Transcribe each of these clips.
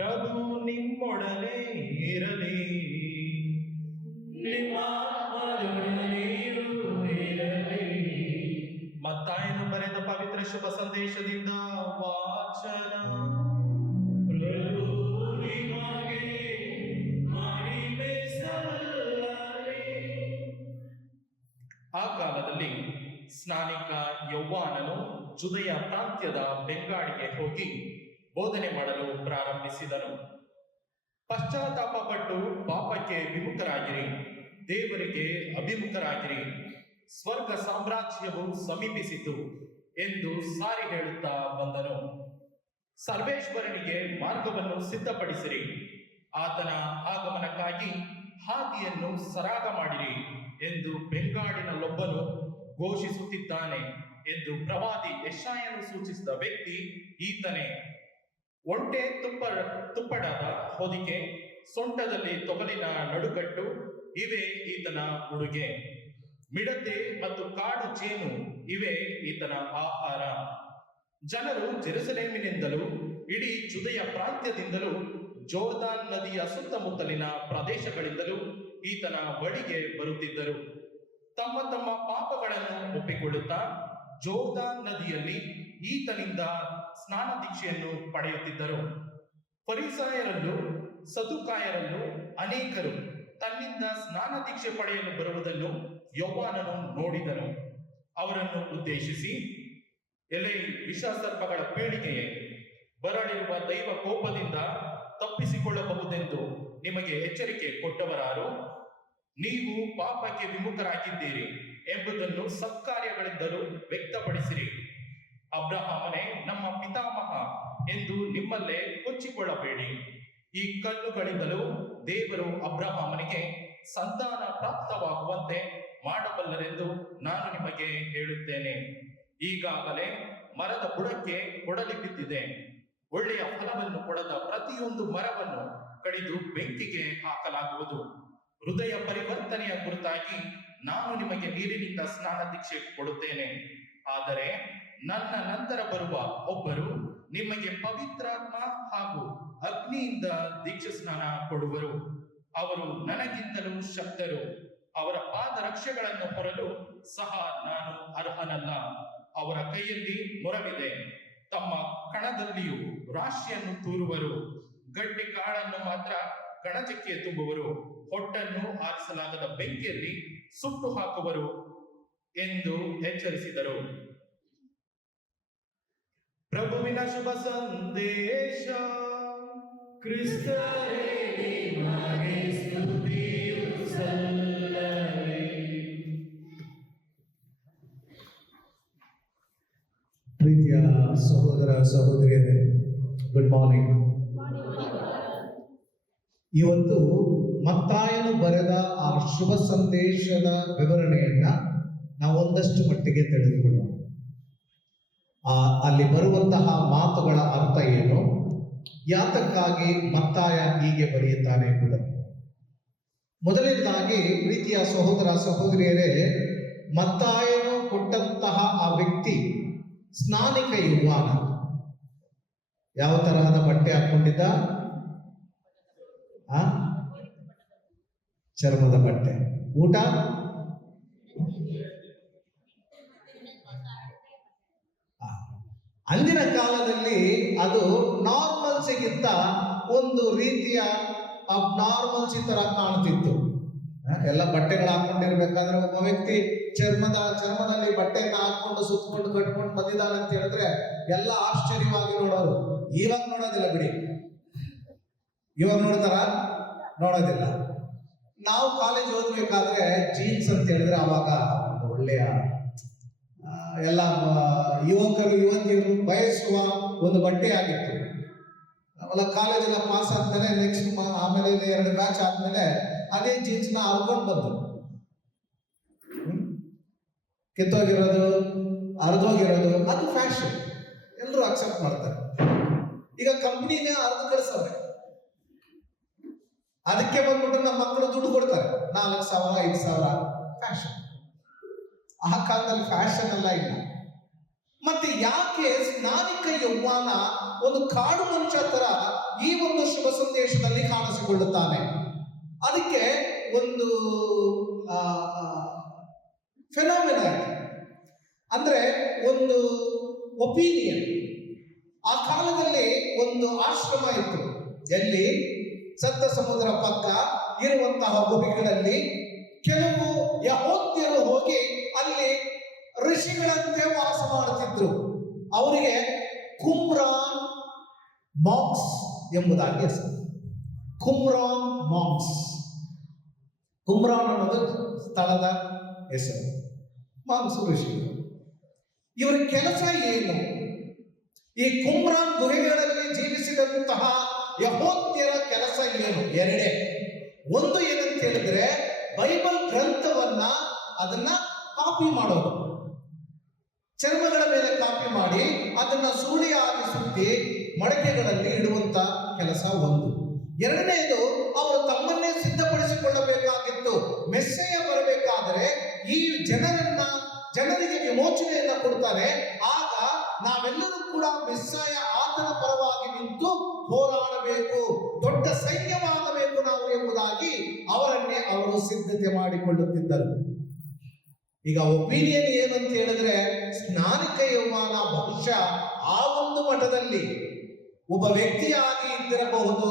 ಪ್ರಭು ನಿಮ್ಮೊಡನೆ ಇರಲಿ, ನಿಮ್ಮ ಆತ್ಮದೊಡನೆಯೂ ಇರಲಿ. ಮತ್ತಾಯನು ಬರೆದ ಪವಿತ್ರ ಶುಭ ಸಂದೇಶದಿಂದ ವಾಚನ. ಪ್ರಭು ನಿಮಗೆ ಮಹಿಮೆ ಸಲ್ಲಲಿ. ಆ ಕಾಲದಲ್ಲಿ ಸ್ನಾನಿಕ ಯೌವಾನನು ಜುದೆಯ ಪ್ರಾಂತ್ಯದ ಬೆಂಗಾಡಿಗೆ ಹೋಗಿ ಬೋಧನೆ ಮಾಡಲು ಪ್ರಾರಂಭಿಸಿದನು. ಪಶ್ಚಾತ್ತಾಪಪಟ್ಟು ಪಾಪಕ್ಕೆ ವಿಮುಖರಾಗಿರಿ, ದೇವರಿಗೆ ಅಭಿಮುಖರಾಗಿರಿ, ಸ್ವರ್ಗ ಸಾಮ್ರಾಜ್ಯವು ಸಮೀಪಿಸಿತು ಎಂದು ಸಾರಿ ಹೇಳುತ್ತಾ ಬಂದನು. ಸರ್ವೇಶ್ವರನಿಗೆ ಮಾರ್ಗವನ್ನು ಸಿದ್ಧಪಡಿಸಿರಿ, ಆತನ ಆಗಮನಕ್ಕಾಗಿ ಹಾದಿಯನ್ನು ಸರಾಗ ಮಾಡಿರಿ ಎಂದು ಬೆಂಗಾಡಿನಲ್ಲೊಬ್ಬನು ಘೋಷಿಸುತ್ತಿದ್ದಾನೆ ಎಂದು ಪ್ರವಾದಿ ಯೆಶಾಯನು ಸೂಚಿಸಿದ ವ್ಯಕ್ತಿ ಈತನೇ. ಒಂಟೆ ತುಪ್ಪಡದ ಹೊದಿಕೆ, ಸೊಂಟದಲ್ಲಿ ತೊಗಲಿನ ನಡುಗಟ್ಟು ಇವೇ ಈತನ ಉಡುಗೆ. ಮಿಡತೆ ಮತ್ತು ಕಾಡು ಜೇನು ಇವೇ ಈತನ ಆಹಾರ. ಜನರು ಜೆರುಸಲೇಮಿನಿಂದಲೂ ಇಡೀ ಜುದೆಯ ಪ್ರಾಂತ್ಯದಿಂದಲೂ ಜೋರ್ದಾನ್ ನದಿಯ ಸುತ್ತಮುತ್ತಲಿನ ಪ್ರದೇಶಗಳಿಂದಲೂ ಈತನ ಬಳಿಗೆ ಬರುತ್ತಿದ್ದರು. ತಮ್ಮ ತಮ್ಮ ಪಾಪಗಳನ್ನು ಒಪ್ಪಿಕೊಳ್ಳುತ್ತಾ ಜೋರ್ದಾನ್ ನದಿಯಲ್ಲಿ ಈತನಿಂದ ಸ್ನಾನ ದೀಕ್ಷೆಯನ್ನು ಪಡೆಯುತ್ತಿದ್ದರು. ಫರಿಸಾಯರಲ್ಲೂ ಸದುಕಾಯರಲ್ಲೂ ಅನೇಕರು ತನ್ನಿಂದ ಸ್ನಾನ ದೀಕ್ಷೆ ಪಡೆಯಲು ಬರುವುದನ್ನು ಯೌವಾನನು ನೋಡಿದನು. ಅವರನ್ನು ಉದ್ದೇಶಿಸಿ, ಎಲೆ ವಿಷಸರ್ಪಗಳ ಪೀಳಿಗೆಯೇ, ಬರಲಿರುವ ದೈವ ಕೋಪದಿಂದ ತಪ್ಪಿಸಿಕೊಳ್ಳಬಹುದೆಂದು ನಿಮಗೆ ಎಚ್ಚರಿಕೆ ಕೊಟ್ಟವರಾರು? ನೀವು ಪಾಪಕ್ಕೆ ವಿಮುಖರಾಗಿದ್ದೀರಿ ಎಂಬುದನ್ನು ಸತ್ಕಾರ್ಯಗಳಿಂದಲೂ ವ್ಯಕ್ತಪಡಿಸಿರಿ. ಅಬ್ರಹಾಮನೇ ನಮ್ಮ ಪಿತಾಮಹ ಎಂದು ನಿಮ್ಮಲ್ಲೇ ಕೊಚ್ಚಿಕೊಳ್ಳಬೇಡಿ. ಈ ಕಲ್ಲುಗಳಿಂದಲೂ ದೇವರು ಅಬ್ರಹಾಮನಿಗೆ ಸಂತಾನ ಪ್ರಾಪ್ತವಾಗುವಂತೆ ಮಾಡಬಲ್ಲರೆಂದು ನಾನು ನಿಮಗೆ ಹೇಳುತ್ತೇನೆ. ಈಗಾಗಲೇ ಮರದ ಬುಡಕ್ಕೆ ಕೊಡಲಿ ಬಿದ್ದಿದೆ. ಒಳ್ಳೆಯ ಫಲವನ್ನು ಕೊಡದ ಪ್ರತಿಯೊಂದು ಮರವನ್ನು ಕಡಿದು ಬೆಂಕಿಗೆ ಹಾಕಲಾಗುವುದು. ಹೃದಯ ಪರಿವರ್ತನೆಯ ಕುರಿತಾಗಿ ನಾನು ನಿಮಗೆ ನೀರಿನಿಂದ ಸ್ನಾನ ದೀಕ್ಷೆ ಕೊಡುತ್ತೇನೆ, ಆದರೆ ನನ್ನ ನಂತರ ಬರುವ ಒಬ್ಬರು ನಿಮಗೆ ಪವಿತ್ರಾತ್ಮ ಹಾಗೂ ಅಗ್ನಿಯಿಂದ ದೀಕ್ಷೆ ಸ್ನಾನ ಕೊಡುವರು. ಅವರು ನನಗಿಂತಲೂ ಶಕ್ತರು. ಅವರ ಪಾದರಕ್ಷೆಗಳನ್ನು ಹೊರಲು ಸಹ ನಾನು ಅರ್ಹನಲ್ಲ. ಅವರ ಕೈಯಲ್ಲಿ ಮೊರವಿದೆ, ತಮ್ಮ ಕಣದಲ್ಲಿಯೂ ರಾಶಿಯನ್ನು ತೂರುವರು. ಗಡ್ಡೆ ಕಾಳನ್ನು ಮಾತ್ರ ಕಣಜಕ್ಕೆ ತುಂಬುವರು, ಹೊಟ್ಟನ್ನು ಆರಿಸಲಾಗದ ಬೆಂಕಿಯಲ್ಲಿ ಸುಟ್ಟು ಹಾಕುವರು ಎಂದು ಎಚ್ಚರಿಸಿದರು. ಪ್ರಭುವಿನ ಶುಭ ಸಂದೇಶ. ಕ್ರಿಸ್ತರೇ ನಿಮಗೆ ಸ್ತುತಿಯು ಸಲ್ಲಲಿ. ಪ್ರೀತಿಯ ಸಹೋದರ ಸಹೋದರಿಯರೇ, ಗುಡ್ ಮಾರ್ನಿಂಗ್. ಇವತ್ತು ಮತ್ತಾಯನು ಬರೆದ ಆ ಶುಭ ಸಂದೇಶದ ವಿವರಣೆಯನ್ನ ನಾವು ಒಂದಷ್ಟು ಮಟ್ಟಿಗೆ ತಿಳಿದುಕೊಳ್ಳೋಣ. ಅಲ್ಲಿ ಬರುವಂತಹ ಮಾತುಗಳ ಅರ್ಥ ಏನು, ಯಾತಕ್ಕಾಗಿ ಮತ್ತಾಯ ಹೀಗೆ ಬರೆಯುತ್ತಾನೆ ಎಂಬುದನ್ನು. ಮೊದಲನೇದಾಗಿ ಪ್ರೀತಿಯ ಸಹೋದರ ಸಹೋದರಿಯರೇ, ಮತ್ತಾಯನು ಕೊಟ್ಟಂತಹ ಆ ವ್ಯಕ್ತಿ ಸ್ನಾನಿಕ ಯೌವಾನ. ಯಾವ ತರಹದ ಬಟ್ಟೆ ಹಾಕೊಂಡಿದ್ದ? ಚರ್ಮದ ಬಟ್ಟೆ. ಊಟ ಅಂದಿನ ಕಾಲದಲ್ಲಿ ಅದು ನಾರ್ಮಲ್ಸಿಗಿಂತ ಒಂದು ರೀತಿಯ ಅಬ್ನಾರ್ಮಲ್ಸಿ ತರ ಕಾಣ್ತಿತ್ತು. ಎಲ್ಲ ಬಟ್ಟೆಗಳು ಹಾಕೊಂಡಿರ್ಬೇಕಾದ್ರೆ ಒಬ್ಬ ವ್ಯಕ್ತಿ ಚರ್ಮದಲ್ಲಿ ಬಟ್ಟೆಯನ್ನ ಹಾಕೊಂಡು ಸುತ್ತಕೊಂಡು ಕಟ್ಕೊಂಡು ಬಂದಿದ್ದಾನೆ ಅಂತ ಹೇಳಿದ್ರೆ ಎಲ್ಲ ಆಶ್ಚರ್ಯವಾಗಿ ನೋಡೋರು. ಇವಾಗ ನೋಡೋದಿಲ್ಲ ಬಿಡಿ, ಇವಾಗ ನೋಡ್ತಾರ? ನೋಡೋದಿಲ್ಲ. ನಾವು ಕಾಲೇಜ್ ಓದ್ಬೇಕಾದ್ರೆ ಜೀನ್ಸ್ ಅಂತ ಹೇಳಿದ್ರೆ ಅವಾಗ ಒಂದು ಒಳ್ಳೆಯ ಎಲ್ಲ ಯುವಕರು ಯುವತಿಯರು ಬಯಸುವ ಒಂದು ಬಟ್ಟೆ ಆಗಿತ್ತು. ಅಲ್ಲ, ಕಾಲೇಜೆಲ್ಲ ಪಾಸ್ ಆದ್ಮೇಲೆ ನೆಕ್ಸ್ಟ್ ಆಮೇಲೆ 2 ಬ್ಯಾಚ್ ಆದ್ಮೇಲೆ ಅದೇ ಜೀನ್ಸ್ನ ಹರ್ಕೊಂಡು ಬಂದು ಕಿತ್ತೋಗಿರೋದು, ಅರ್ಧೋಗಿರೋದು ಅದು ಫ್ಯಾಷನ್, ಎಲ್ಲರೂ ಅಕ್ಸೆಪ್ಟ್ ಮಾಡ್ತಾರೆ. ಈಗ ಕಂಪ್ನಿನೇ ಅರ್ಧ ಕಳಿಸವ್ರೆ. ಅದಕ್ಕೆ ಬಂದ್ಬಿಟ್ಟು ನಮ್ಮ ಮಕ್ಕಳು ದುಡ್ಡು ಕೊಡ್ತಾರೆ, 4,000 5,000 ಫ್ಯಾಷನ್. ಆ ಕಾಲದಲ್ಲಿ ಫ್ಯಾಷನ್ ಎಲ್ಲ ಇಲ್ಲ. ಮತ್ತೆ ಯಾಕೆ ಸ್ನಾನಿಕ ಯೌವಾನ ಒಂದು ಕಾಡು ಮನುಷ್ಯ ತರ ಈ ಒಂದು ಬಳಸಿಕೊಳ್ಳುತ್ತಾನೆ. ಅದಕ್ಕೆ ಒಂದು ಫೆನಾಮಿನ ಇದೆ, ಅಂದ್ರೆ ಒಂದು ಒಪಿನಿಯನ್. ಆ ಕಾಲದಲ್ಲಿ ಒಂದು ಆಶ್ರಮ ಇತ್ತು, ಎಲ್ಲಿ ಸಪ್ತ ಸಮುದ್ರ ಪಕ್ಕ ಇರುವಂತಹ ಗುಹೆಗಳಲ್ಲಿ ಕೆಲವು ಯಹೂದ್ಯರು ಹೋಗಿ ಅಲ್ಲಿ ಋಷಿಗಳಂತೆ ವಾಸ ಮಾಡುತ್ತಿದ್ರು. ಅವರಿಗೆ ಕುಮ್ರಾನ್ ಮಾಂಕ್ಸ್ ಎಂಬುದಾಗಿ ಹೆಸರು. ಕುಮ್ರಾನ್ ಮಾಂಕ್ಸ್, ಕುಮ್ರಾನ್ ಅನ್ನೋದು ಸ್ಥಳದ ಹೆಸರು, ಮಾಂಕ್ಸ್ ಋಷಿಗಳು. ಇವರ ಕೆಲಸ ಏನು? ಈ ಕುಮ್ರಾನ್ ಗುಹೆಗಳಲ್ಲಿ ಜೀವಿಸಿದಂತಹ ಯಹೂದ್ಯರ ಕೆಲಸ ಏನು? ಎರಡೇ. ಒಂದು ಏನಂತ ಹೇಳಿದ್ರೆ ಬೈಬಲ್ ಗ್ರಂಥವನ್ನ ಅದನ್ನ ಕಾಪಿ ಮಾಡೋದು, ಚರ್ಮಗಳ ಮೇಲೆ ಕಾಪಿ ಮಾಡಿ ಅದನ್ನ ಸೂಳಿಯಾಗಿ ಸುತ್ತಿ ಮಡಕೆಗಳಲ್ಲಿ ಇಡುವಂತ ಕೆಲಸ ಒಂದು. ಎರಡನೇದು, ಅವರು ತಮ್ಮನ್ನೇ ಸಿದ್ಧಪಡಿಸಿಕೊಳ್ಳಬೇಕಾಗಿತ್ತು. ಮೆಸ್ಸೆಯ ಬರಬೇಕಾದರೆ ಈ ಜನರಿಗೆ ವಿಮೋಚನೆಯನ್ನ ಕೊಡ್ತಾರೆ. ಆಗ ನಾವೆಲ್ಲರೂ ಕೂಡ ಮೆಸ್ಸಾಯ ಆತನ ಪರವಾಗಿ ನಿಂತು ಹೋರಾಡಬೇಕು, ದೊಡ್ಡ ಸೈನ್ಯವಾಗಬೇಕು ನಾವು ಎಂಬುದಾಗಿ ಅವರನ್ನೇ ಅವರು ಸಿದ್ಧತೆ ಮಾಡಿಕೊಳ್ಳುತ್ತಿದ್ದರು. ಈಗ ಒಪಿನಿಯನ್ ಏನಂತ ಹೇಳಿದ್ರೆ, ಸ್ನಾನಿಕ ಯೌವನ ಬಹುಶಃ ಆ ಒಂದು ಮಠದಲ್ಲಿ ಒಬ್ಬ ವ್ಯಕ್ತಿಯಾಗಿ ಇದ್ದಿರಬಹುದು.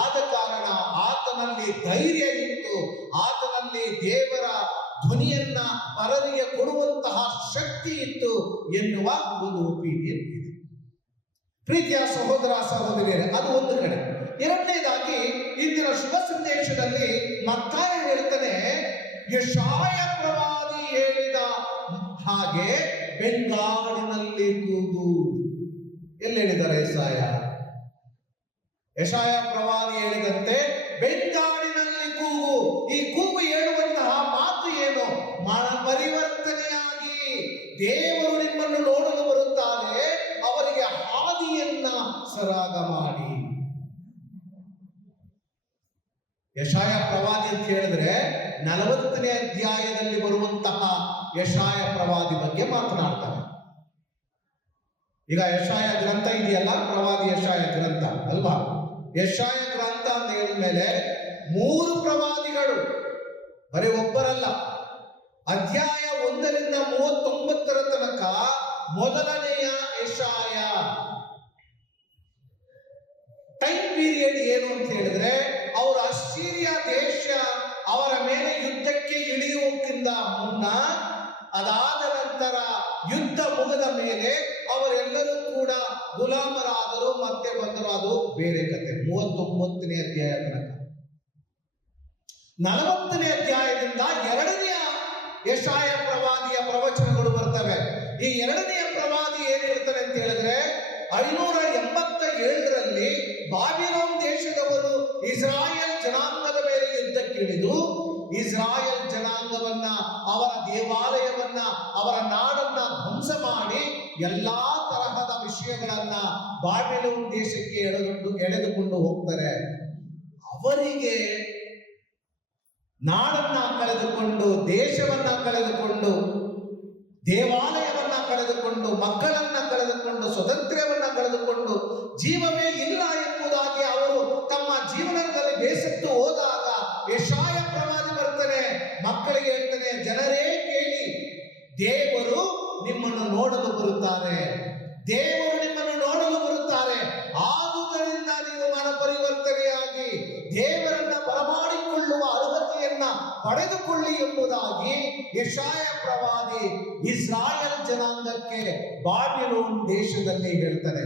ಆದ ಕಾರಣ ಆತನಲ್ಲಿ ಧೈರ್ಯ ಇತ್ತು, ಆತನಲ್ಲಿ ದೇವರ ಧ್ವನಿಯನ್ನ ಪರರಿಗೆ ಕೊಡುವಂತಹ ಶಕ್ತಿ ಇತ್ತು ಎನ್ನುವ ಒಂದು ಒಪಿನಿಯನ್ ಇದೆ. ಪ್ರೀತಿಯ ಸಹೋದರ ಸಹೋದರಿಯರೇ, ಅದು ಒಂದು ಕಡೆ. ಎರಡನೇದಾಗಿ ಇಂದಿನ ಶುಭ ಸಂದೇಶದಲ್ಲಿ ಮತ್ತಾಯ ಹೇಳ್ತಾನೆ, ಯೆಶಾಯ ಪ್ರವಾದಿ ಹೇಳಿದ ಹಾಗೆ ಬೆಂಗಾಡಿನಲ್ಲಿ ಕೂಗು. ಎಲ್ಲಿ ಹೇಳಿದ್ದಾರೆ ಯೆಶಾಯ ಪ್ರವಾದಿ ಹೇಳಿದಂತೆ ಬೆಂಗಾಡಿನಲ್ಲಿ ಕೂಗು. ಈ ಕೂಗು ಹೇಳುವಂತಹ ಮಾತು ಏನು? ಪರಿವರ್ತನೆಯಾಗಿ ದೇವರು ನಿಮ್ಮನ್ನು ನೋಡಲು ಬರುತ್ತಾರೆ, ಅವರಿಗೆ ಹಾದಿಯನ್ನ ಸರಾಗ ಮಾಡಿ. ಯೆಶಾಯ ಪ್ರವಾದಿ ಅಂತ ಹೇಳಿದ್ರೆ 40ನೇ ಅಧ್ಯಾಯದಲ್ಲಿ ಬರುವಂತಹ ಯೆಶಾಯ ಪ್ರವಾದಿ ಬಗ್ಗೆ ಮಾತನಾಡ್ತಾರೆ. ಈಗ ಯೆಶಾಯ ಗ್ರಂಥ ಇದೆಯಲ್ಲ, ಪ್ರವಾದಿ ಯೆಶಾಯ ಗ್ರಂಥ ಅಲ್ವಾ? ಯೆಶಾಯ ಗ್ರಂಥ ಅಂತ ಹೇಳಿದ ಮೇಲೆ 3 ಪ್ರವಾದಿಗಳು, ಬರೀ ಒಬ್ಬರಲ್ಲ. ಅಧ್ಯಾಯ 1ರಿಂದ 39 ತನಕ ಮೊದಲನೆಯ ಯೆಶಾಯ. ಟೈಮ್ ಪೀರಿಯಡ್ ಏನು ಅಂತ ಹೇಳಿದ್ರೆ, ಅವರು ಅಶ್ಶೀರಿಯ ದೇಶ ಅವರ ಮೇಲೆ ಯುದ್ಧಕ್ಕೆ ಇಳಿಯುವುದಕ್ಕಿಂತ ಮುನ್ನ, ಅದಾದ ನಂತರ ಯುದ್ಧ ಮುಗಿದ ಮೇಲೆ ಅವರೆಲ್ಲರೂ ಕೂಡ ಗುಲಾಮರಾದರು, ಮತ್ತೆ ಬಂದರು. ಅದು ಬೇರೆ ಕತೆ. 39ನೇ ಅಧ್ಯಾಯ ತನಕ. 40ನೇ ಅಧ್ಯಾಯದಿಂದ 2ನೇ ಯೆಶಾಯ ಪ್ರವಾದಿಯ ಪ್ರವಚನಗಳು ಬರ್ತವೆ. ಈ 2ನೇ ಪ್ರವಾದಿ ಏನ್ ಹೇಳ್ತಾರೆ ಅಂತ ಹೇಳಿದ್ರೆ, 587ರಲ್ಲಿ ಬಾಬಿಲೋನ್ ದೇಶದವರು ಇಸ್ರಾಯೇಲ್ ಜನಾಂಗದ ಮೇಲೆ ಯುದ್ಧಕ್ಕಿಳಿದು ಇಸ್ರಾಯೇಲ್ ಜನಾಂಗವನ್ನ, ಅವರ ದೇವಾಲಯವನ್ನ, ಅವರ ನಾಡನ್ನ ಧ್ವಂಸ ಮಾಡಿ ಎಲ್ಲಾ ತರಹದ ವಿಷಯಗಳನ್ನ ಬಾಬಿಲೋನ್ ದೇಶಕ್ಕೆ ಎಳೆದುಕೊಂಡು ಹೋಗ್ತಾರೆ. ಅವರಿಗೆ ನಾಡನ್ನ ಕಳೆದುಕೊಂಡು, ದೇಶವನ್ನ ಕಳೆದುಕೊಂಡು, ದೇವಾಲಯವನ್ನ ಕಳೆದುಕೊಂಡು, ಮಕ್ಕಳನ್ನ ಕಳೆದುಕೊಂಡು, ಸ್ವಾತಂತ್ರ್ಯವನ್ನ ಕಳೆದುಕೊಂಡು, ಜೀವವೇ ಇಲ್ಲ ಎಂಬುದಾಗಿ ಅವರು ತಮ್ಮ ಜೀವನದಲ್ಲಿ ಬೇಸತ್ತು ಹೋದಾಗ ಯೆಶಾಯ ಪ್ರವಾದಿ ಬರ್ತಾನೆ, ಮಕ್ಕಳಿಗೆ ಹೇಳ್ತಾನೆ, ಜನರೇ ಕೇಳಿ, ದೇವರು ನಿಮ್ಮನ್ನು ನೋಡಲು ಬರುತ್ತಾರೆ, ದೇವರು ನಿಮ್ಮನ್ನು ನೋಡಲು ಬರುತ್ತಾರೆ. ಆದುದರಿಂದ ನೀವು ಮನ ಪರಿವರ್ತನೆಯಾಗಿ ದೇವರನ್ನ ಬರಮಾಡಿಕೊಳ್ಳುವ ಅರ್ಹತೆಯನ್ನ ಪಡೆದುಕೊಳ್ಳಿ ಎಂಬುದಾಗಿ ಯೆಶಾಯ ಪ್ರವಾದಿ ಇಸ್ರಾಯೇಲ್ ಜನಾಂಗಕ್ಕೆ ಬಾಬಿಲೋನ್ ದೇಶದಲ್ಲಿ ಹೇಳ್ತಾನೆ.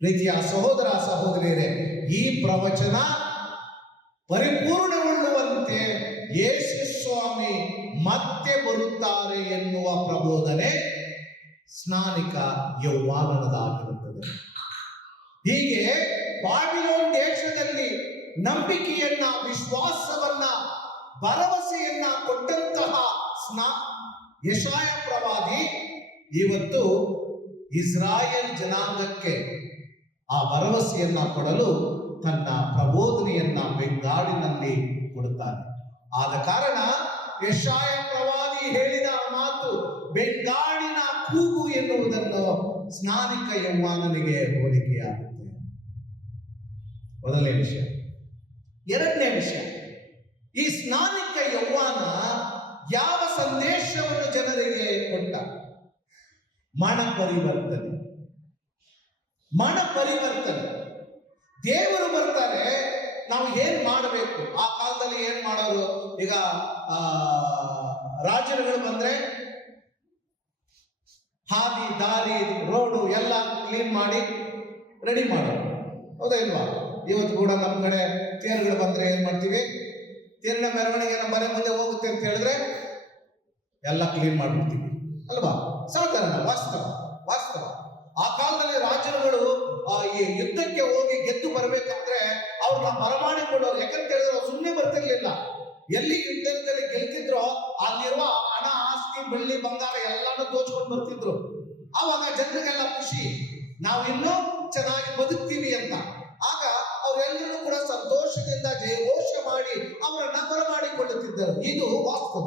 ಪ್ರೀತಿಯ ಸಹೋದರ ಸಹೋದರಿಯರೇ, ಈ ಪ್ರವಚನ ಪರಿಪೂರ್ಣಗೊಳ್ಳುವಂತೆ ಯೇಸು ಸ್ವಾಮಿ ಮತ್ತೆ ಬರುತ್ತಾರೆ ಎನ್ನುವ ಪ್ರಬೋಧನೆ ಸ್ನಾನಿಕ ಯೌವಾನನದಾಗಿರುತ್ತದೆ. ಹೀಗೆ ಬಾಬಿಲೋನ್ ದೇಶದಲ್ಲಿ ನಂಬಿಕೆಯನ್ನ, ವಿಶ್ವಾಸವನ್ನ, ಭರವಸೆಯನ್ನ ಕೊಟ್ಟಂತಹ ಯೆಶಾಯ ಪ್ರವಾದಿ ಇವತ್ತು ಇಸ್ರಾಯೇಲ್ ಜನಾಂಗಕ್ಕೆ ಆ ಭರವಸೆಯನ್ನ ಕೊಡಲು ತನ್ನ ಪ್ರಬೋಧನೆಯನ್ನ ಬೆಂಗಾಡಿನಲ್ಲಿ ಕೊಡುತ್ತಾನೆ. ಆದ ಕಾರಣ ಯೆಶಾಯ ಪ್ರವಾದಿ ಹೇಳಿದ ಮಾತು ಬೆಂಗಾಡಿನ ಕೂಗು ಎನ್ನುವುದನ್ನು ಸ್ನಾನಿಕ ಯೌವಾನನಿಗೆ ಹೋಲಿಕೆಯಾಗುತ್ತೆ. ಮೊದಲನೇ ವಿಷಯ. ಎರಡನೇ ವಿಷಯ, ಈ ಸ್ನಾನಿಕ ಯೌವನ ಯಾವ ಸಂದೇಶವನ್ನು ಜನರಿಗೆ ಕೊಟ್ಟ? ಮನ ಪರಿವರ್ತನೆ. ಮನ ಪರಿವರ್ತನೆ. ದೇವರು ಬರ್ತಾರೆ, ನಾವು ಏನ್ ಮಾಡಬೇಕು? ಆ ಕಾಲದಲ್ಲಿ ಏನ್ ಮಾಡೋರು? ಈಗ ರಾಜರುಗಳು ಬಂದ್ರೆ ಹಾದಿ ದಾರಿ ರೋಡು ಎಲ್ಲ ಕ್ಲೀನ್ ಮಾಡಿ ರೆಡಿ ಮಾಡೋರು, ಹೌದಾ ಇಲ್ವಾ? ಇವತ್ತು ಕೂಡ ನಮ್ಮ ಕಡೆ ತೇರುಗಳು ಬಂದ್ರೆ ಏನ್ ಮಾಡ್ತೀವಿ? ತೇರಿನ ಮೆರವಣಿಗೆ ನಮ್ಮ ಮನೆ ಮುಂದೆ ಹೋಗುತ್ತೆ ಅಂತ ಹೇಳಿದ್ರೆ ಎಲ್ಲ ಕ್ಲೀನ್ ಮಾಡ್ಬಿಡ್ತೀವಿ ಅಲ್ವಾ? ಸಾಧಾರಣ ವಾಸ್ತವ. ಆ ಕಾಲದಲ್ಲಿ ರಾಜರುಗಳು ಈ ಯುದ್ಧಕ್ಕೆ ಹೋಗಿ ಗೆದ್ದು ಬರಬೇಕಾದ್ರೆ ಅವ್ರನ್ನ ಬರಮಾಡಿಕೊಳ್ಳೋರು. ಯಾಕಂತ ಹೇಳಿದ್ರೆ ಅವ್ರು ಸುಮ್ಮನೆ ಬರ್ತಿರ್ಲಿಲ್ಲ. ಎಲ್ಲಿ ಯುದ್ಧದಲ್ಲಿ ಗೆಲ್ತಿದ್ರೋ ಅಲ್ಲಿರುವ ಹಣ ಆಸ್ತಿ ಬೆಳ್ಳಿ ಬಂಗಾರ ಎಲ್ಲಾನು ದೋಚ್ಕೊಂಡು ಬರ್ತಿದ್ರು. ಆವಾಗ ಜನರಿಗೆಲ್ಲ ಖುಷಿ, ನಾವು ಇನ್ನೂ ಚೆನ್ನಾಗಿ ಬದುಕ್ತೀವಿ ಅಂತ. ಆಗ ಅವರೆಲ್ಲರೂ ಕೂಡ ಸಂತೋಷದಿಂದ ಜಯಘೋಷ ಮಾಡಿ ಅವರನ್ನ ಬರಮಾಡಿಕೊಳ್ಳುತ್ತಿದ್ದರು. ಇದು ವಾಸ್ತವ.